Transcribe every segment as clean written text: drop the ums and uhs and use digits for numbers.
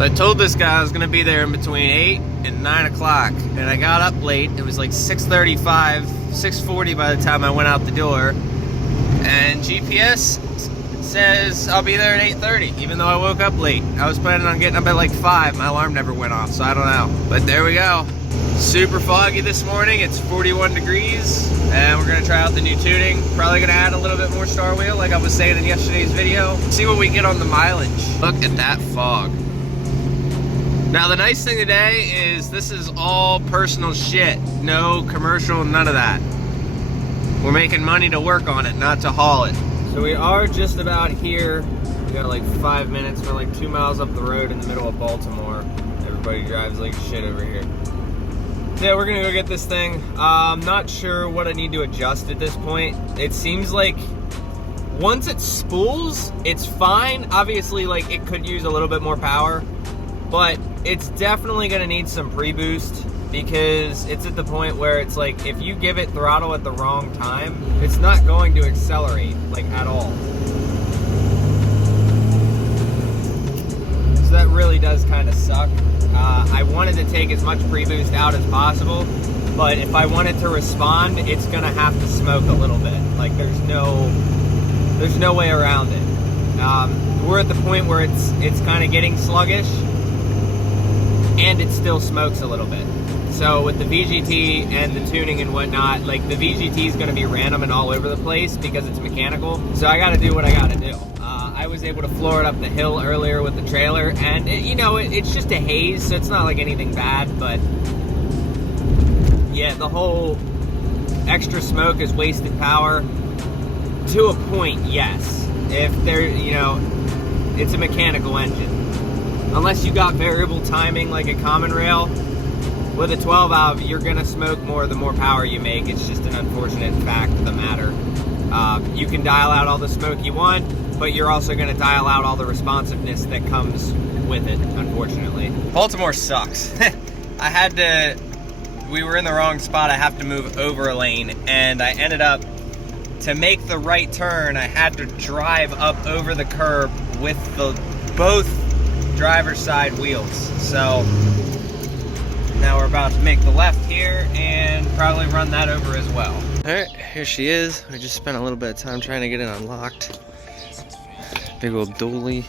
So I told this guy I was gonna be there in between 8 and 9 o'clock, and I got up late. It was like 6:35, 6:40 by the time I went out the door, and GPS says I'll be there at 8:30, even though I woke up late. I was planning on getting up at like 5. My alarm never went off, so I don't know. But there we go. Super foggy this morning. It's 41 degrees, and we're gonna try out the new tuning. Probably gonna add a little bit more star wheel, like I was saying in yesterday's video. See what we get on the mileage. Look at that fog. Now the nice thing today is this is all personal shit. No commercial, none of that. We're making money to work on it, not to haul it. So we are just about here. We got like 5 minutes. We're like 2 miles up the road in the middle of Baltimore. Everybody drives like shit over here. Yeah, we're gonna go get this thing. I'm not sure what I need to adjust at this point. It seems like once it spools, it's fine. Obviously, like it could use a little bit more power, but it's definitely gonna need some pre-boost because it's at the point where it's like if you give it throttle at the wrong time, it's not going to accelerate like at all. So that really does kind of suck. I wanted to take as much pre-boost out as possible, but if I want it to respond, it's gonna have to smoke a little bit. Like there's no way around it. We're at the point where it's kind of getting sluggish, and it still smokes a little bit. So with the VGT and the tuning and whatnot, like the VGT is gonna be random and all over the place because it's mechanical. So I gotta do what I gotta do. I was able to floor it up the hill earlier with the trailer, and it's just a haze, so it's not like anything bad, but yeah, the whole extra smoke is wasted power to a point, yes. If there, it's a mechanical engine. Unless you got variable timing like a common rail, with a 12 valve, you're gonna smoke more the more power you make. It's just an unfortunate fact of the matter. You can dial out all the smoke you want, but you're also gonna dial out all the responsiveness that comes with it, unfortunately. Baltimore sucks. We were in the wrong spot. I have to move over a lane, and I ended up, to make the right turn, I had to drive up over the curb with both driver's side wheels. So now we're about to make the left here and probably run that over as well. All right, here she is. We just spent a little bit of time trying to get it unlocked. Big old dually.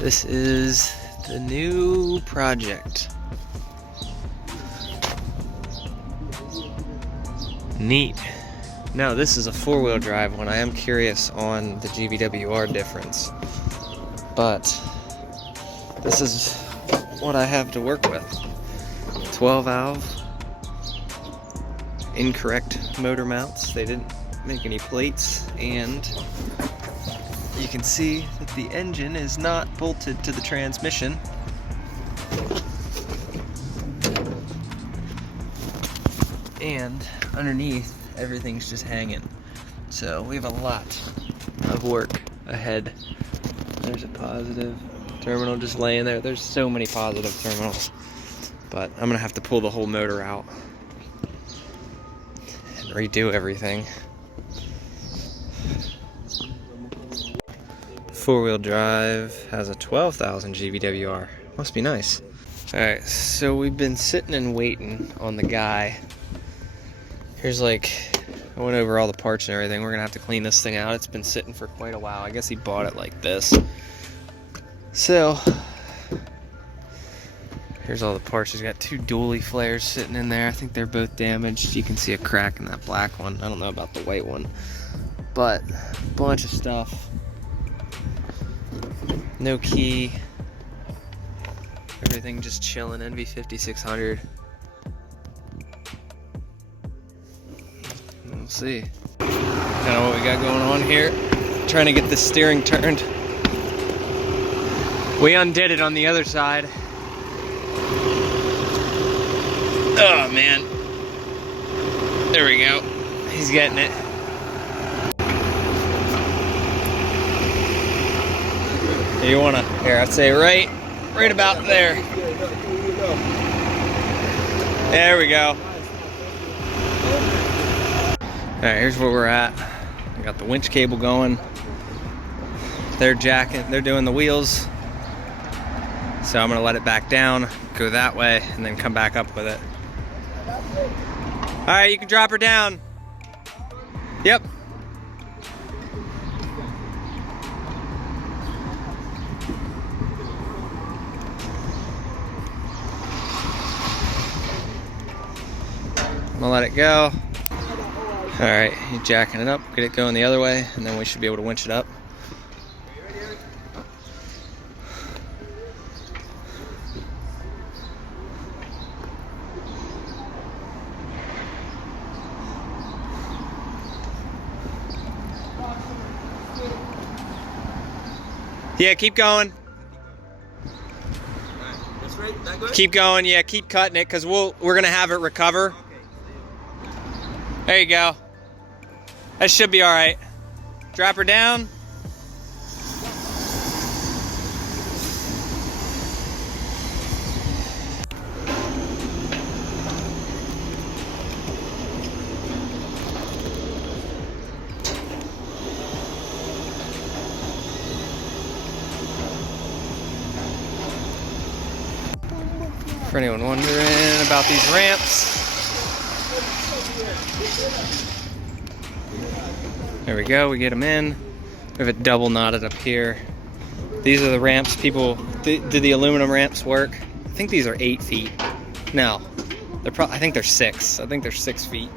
This is the new project. Neat. Now this is a 4-wheel drive one. I am curious on the GVWR difference, but this is what I have to work with. 12 valve, incorrect motor mounts. They didn't make any plates, and you can see that the engine is not bolted to the transmission. And underneath, everything's just hanging. So we have a lot of work ahead. There's a positive terminal just laying there. There's so many positive terminals, but I'm gonna have to pull the whole motor out and redo everything. 4-wheel drive has a 12,000 GVWR. Must be nice. Alright, so we've been sitting and waiting on the guy. Here's I went over all the parts and everything. We're gonna have to clean this thing out. It's been sitting for quite a while. I guess he bought it like this. So, here's all the parts. He's got 2 dually flares sitting in there. I think they're both damaged. You can see a crack in that black one. I don't know about the white one. But, a bunch of stuff. No key. Everything just chilling. NV 5600. We'll see. Kind of what we got going on here. Trying to get the steering turned. We undid it on the other side. Oh man. There we go. He's getting it. You wanna, here, I'd say right about there. There we go. Alright, here's where we're at. We got the winch cable going. they're doing the wheels. So I'm gonna let it back down, go that way, and then come back up with it. All right, you can drop her down. Yep. I'm gonna let it go. All right, you're jacking it up, get it going the other way, and then we should be able to winch it up. Yeah, keep going. That's right. That good? Keep going. Yeah, keep cutting it, because we're gonna have it recover. There you go. That should be all right. Drop her down. For anyone wondering about these ramps, there we go, we get them in. We have it double knotted up here. These are the ramps. People, do the aluminum ramps work? I think these are 8 feet. No, I think they're 6. I think they're 6 feet.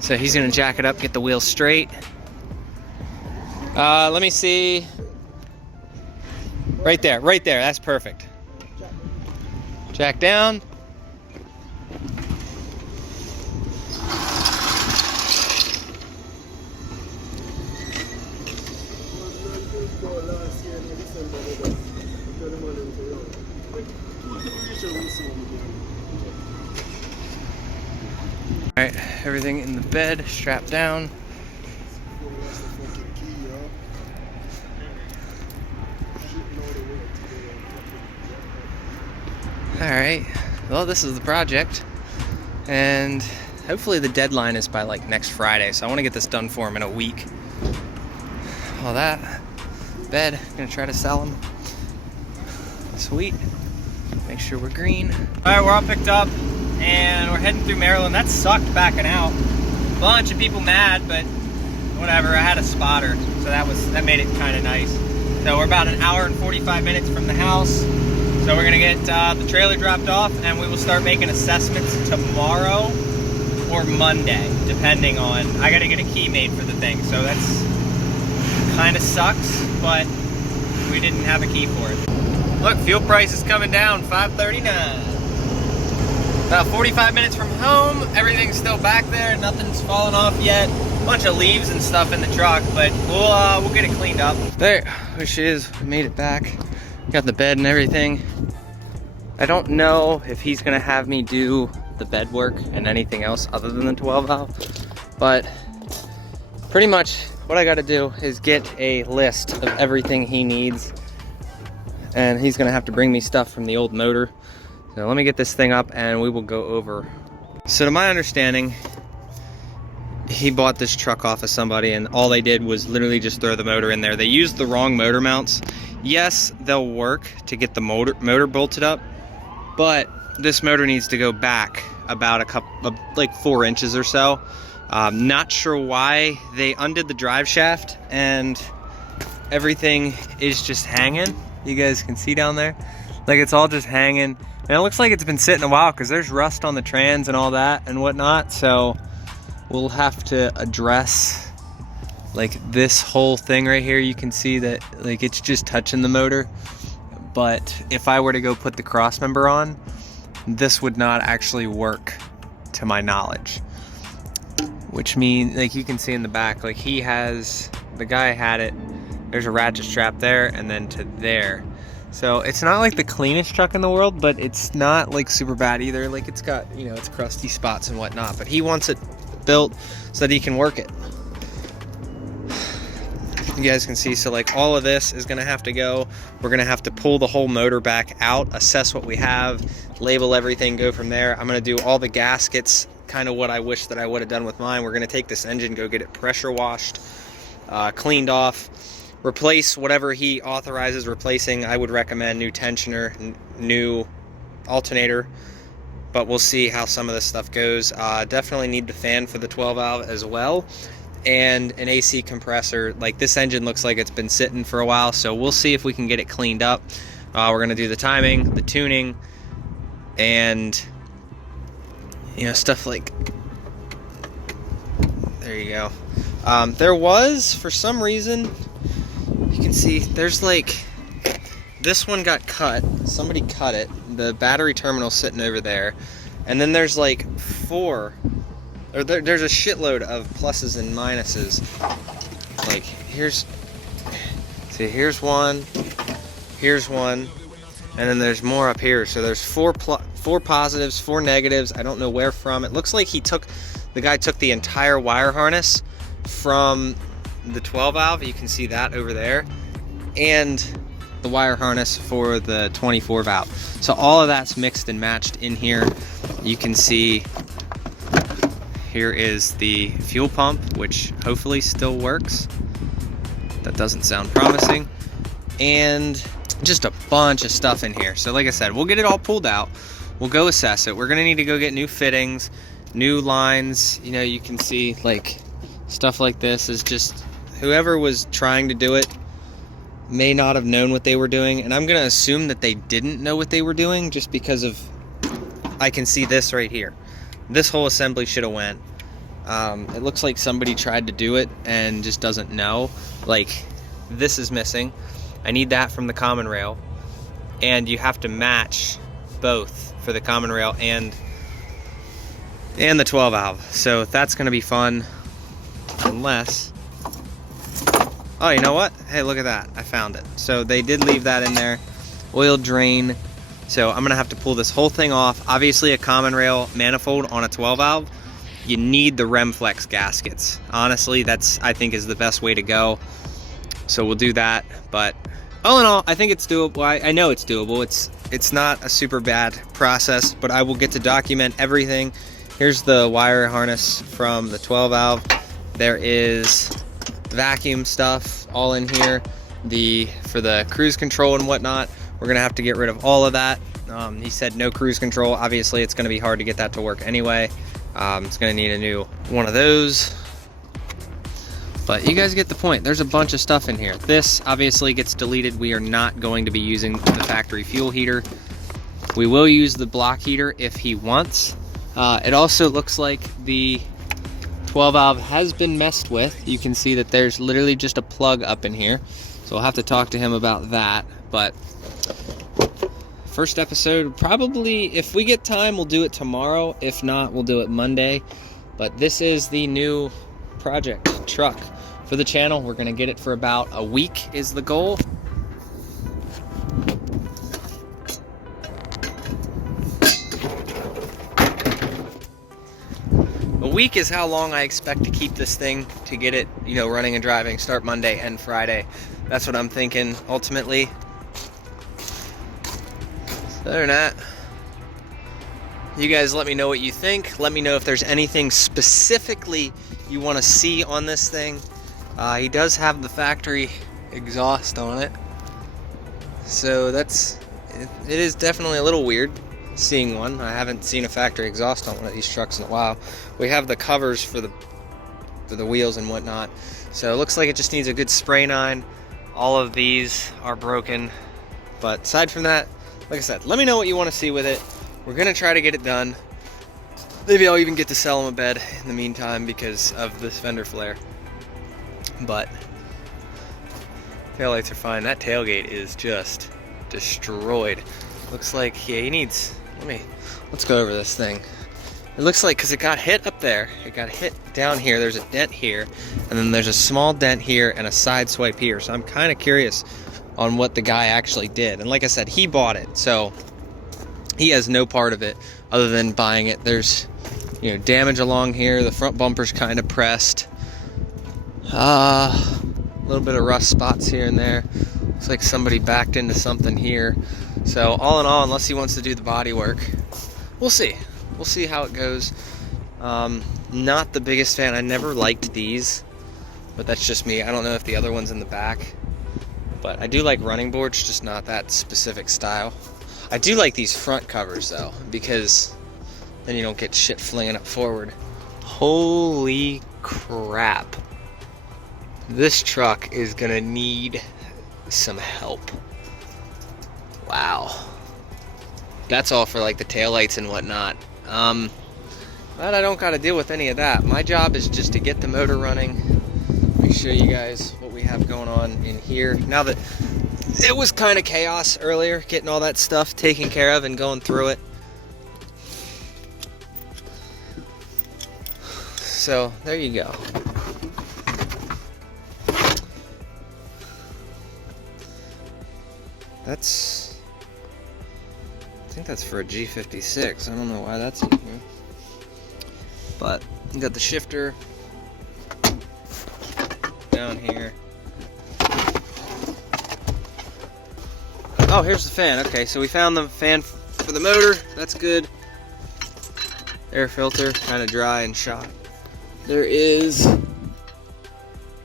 So he's gonna jack it up, get the wheels straight. Let me see. Right there, that's perfect. Jack down. All right, everything in the bed, strapped down. Alright, well, this is the project, and hopefully the deadline is by like next Friday, so I want to get this done for him in a week. All that, bed, gonna try to sell them. Sweet, make sure we're green. Alright, we're all picked up, and we're heading through Maryland. That sucked backing out. Bunch of people mad, but whatever, I had a spotter, so that made it kind of nice. So we're about an hour and 45 minutes from the house. So we're gonna get the trailer dropped off, and we will start making assessments tomorrow or Monday, depending on, I gotta get a key made for the thing. So that's kind of sucks, but we didn't have a key for it. Look, fuel price is coming down, $5.39. About 45 minutes from home, everything's still back there, nothing's fallen off yet. Bunch of leaves and stuff in the truck, but we'll get it cleaned up. There she is, we made it back. Got the bed and everything. I don't know if he's gonna have me do the bed work and anything else other than the 12 valve, but pretty much what I gotta do is get a list of everything he needs, and he's gonna have to bring me stuff from the old motor. So let me get this thing up and we will go over. So to my understanding, he bought this truck off of somebody, and all they did was literally just throw the motor in there. They used the wrong motor mounts. Yes, they'll work to get the motor bolted up, but this motor needs to go back about like 4 inches or so. Not sure why they undid the drive shaft and everything is just hanging. You guys can see down there, like it's all just hanging, and it looks like it's been sitting a while because there's rust on the trans and all that and whatnot. So we'll have to address like this whole thing right here. You can see that like it's just touching the motor, but if I were to go put the cross member on, this would not actually work to my knowledge, which means like you can see in the back, like the guy had it, there's a ratchet strap there and then to there. So it's not like the cleanest truck in the world, but it's not like super bad either. Like it's got, you know, it's crusty spots and whatnot, but he wants it built so that he can work it. You guys can see, so like all of this is gonna have to go. We're gonna have to pull the whole motor back out, assess what we have, label everything, go from there. I'm gonna do all the gaskets, kind of what I wish that I would have done with mine. We're gonna take this engine, go get it pressure washed, cleaned off. replace whatever he authorizes replacing. I would recommend new tensioner, new alternator, but we'll see how some of this stuff goes. Definitely need the fan for the 12 valve as well, and an AC compressor. Like, this engine looks like it's been sitting for a while, so we'll see if we can get it cleaned up. We're gonna do the timing, the tuning, and stuff like, there you go. There was, for some reason, you can see there's like, this one got cut, somebody cut it, the battery terminal sitting over there, and then there's like there's a shitload of pluses and minuses. Like, here's one, and then there's more up here. So there's four positives, 4 negatives. I don't know where from. It looks like the guy took the entire wire harness from the 12 valve. You can see that over there, and the wire harness for the 24 valve. So all of that's mixed and matched in here. You can see here is the fuel pump, which hopefully still works. That doesn't sound promising. And just a bunch of stuff in here. So like I said, we'll get it all pulled out. We'll go assess it. We're gonna need to go get new fittings, new lines. You can see like stuff like this is just, whoever was trying to do it may not have known what they were doing, and I'm gonna assume that they didn't know what they were doing just because of, I can see this right here. This whole assembly should have went. It looks like somebody tried to do it and just doesn't know. Like, this is missing. I need that from the common rail, and you have to match both for the common rail and the 12 valve. So that's gonna be fun, unless, oh, you know what? Hey, look at that. I found it. So they did leave that in there. Oil drain. So I'm gonna have to pull this whole thing off. Obviously, a common rail manifold on a 12 valve, you need the Remflex gaskets. Honestly, that's, I think, is the best way to go. So we'll do that. But all in all, I think it's doable. I know it's doable. It's not a super bad process, but I will get to document everything. Here's the wire harness from the 12 valve. There is vacuum stuff all in here, for the cruise control and whatnot. We're gonna have to get rid of all of that. He said no cruise control. Obviously, it's gonna be hard to get that to work anyway. It's gonna need a new one of those, but you guys get the point. There's a bunch of stuff in here. This obviously gets deleted. We are not going to be using the factory fuel heater. We will use the block heater if he wants. It also looks like the 12 valve has been messed with. You can see that there's literally just a plug up in here, so I'll have to talk to him about that. But first episode, probably, if we get time, we'll do it tomorrow. If not, we'll do it Monday. But this is the new project truck for the channel. We're gonna get it for about a week is the goal. A week is how long I expect to keep this thing to get it, running and driving. Start Monday and Friday. That's what I'm thinking ultimately. So other than that, you guys let me know what you think. Let me know if there's anything specifically you want to see on this thing. He does have the factory exhaust on it, so it is definitely a little weird seeing one. I haven't seen a factory exhaust on one of these trucks in a while. We have the covers for the wheels and whatnot, so it looks like it just needs a good spray nine. All of these are broken, but aside from that, like I said, let me know what you want to see with it. We're gonna try to get it done. Maybe I'll even get to sell him a bed in the meantime because of this fender flare. But taillights are fine. That tailgate is just destroyed. Looks like, yeah, he needs, let's go over this thing. It looks like, because it got hit up there, it got hit down here, there's a dent here, and then there's a small dent here and a side swipe here. So I'm kind of curious on what the guy actually did. And like I said, he bought it, so he has no part of it other than buying it. There's, damage along here. The front bumper's kind of pressed. A little bit of rust spots here and there. Looks like somebody backed into something here. So all in all, unless he wants to do the body work, we'll see. We'll see how it goes. Not the biggest fan. I never liked these, but that's just me. I don't know if the other one's in the back. But I do like running boards, just not that specific style. I do like these front covers though, because then you don't get shit flinging up forward. Holy crap. This truck is gonna need some help. Wow. That's all for like the taillights and whatnot. But I don't gotta deal with any of that. My job is just to get the motor running. Let me show you guys what we have going on in here. Now that it was kind of chaos earlier, getting all that stuff taken care of and going through it. So there you go. I think that's for a G56. I don't know why that's in here. But you got the shifter down here. Oh, here's the fan. Okay, so we found the fan for the motor. That's good. Air filter, kind of dry and shot. There is,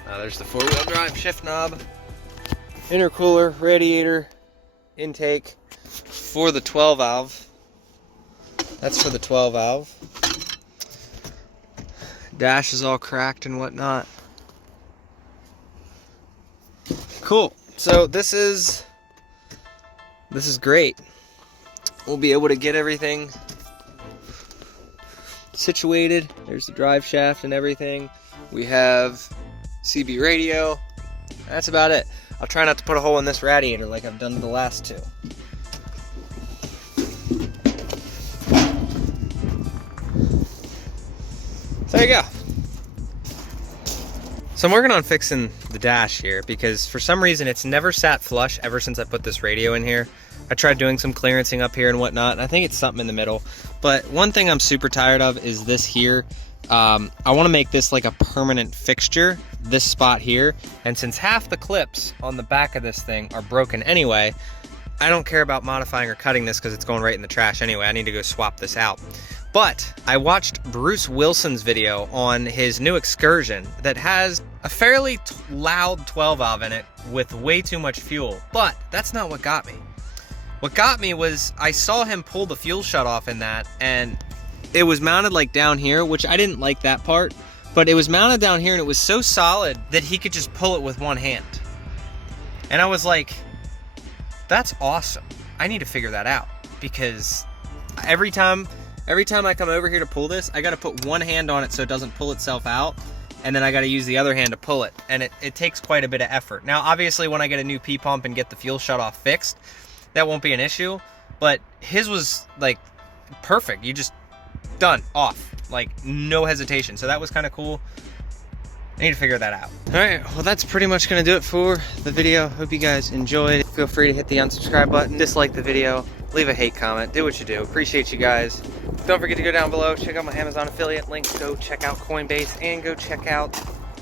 there's the 4-wheel drive shift knob. Intercooler, radiator, intake for the 12 valve. That's for the 12 valve. Dash is all cracked and whatnot. Cool. So this is great. We'll be able to get everything situated. There's the drive shaft and everything. We have CB radio. That's about it. I'll try not to put a hole in this radiator like I've done the last two. There you go. So I'm working on fixing the dash here because for some reason it's never sat flush ever since I put this radio in here. I tried doing some clearancing up here and whatnot, and I think it's something in the middle. But one thing I'm super tired of is this here. I want to make this like a permanent fixture, this spot here. And since half the clips on the back of this thing are broken anyway, I don't care about modifying or cutting this because it's going right in the trash anyway. I need to go swap this out. But I watched Bruce Wilson's video on his new Excursion that has a fairly loud 12 valve in it with way too much fuel. But that's not what got me. What got me was I saw him pull the fuel shut off in that, and it was mounted like down here, which I didn't like that part, but it was mounted down here and it was so solid that he could just pull it with one hand. And I was like, that's awesome. I need to figure that out because every time I come over here to pull this, I got to put one hand on it so it doesn't pull itself out, and then I got to use the other hand to pull it, and it takes quite a bit of effort. Now, obviously, when I get a new P-pump and get the fuel shut off fixed, that won't be an issue, but his was, like, perfect. You just, done, off, like, no hesitation, so that was kind of cool. I need to figure that out. All right, well, that's pretty much going to do it for the video. Hope you guys enjoyed. Feel free to hit the unsubscribe button, dislike the video, leave a hate comment, do what you do. Appreciate you guys. Don't forget to go down below, check out my Amazon affiliate link, go check out Coinbase, and go check out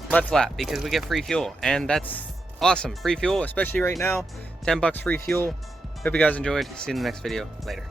Mudflap because we get free fuel, and that's awesome. Free fuel, especially right now, 10 bucks free fuel. Hope you guys enjoyed. See you in the next video. Later.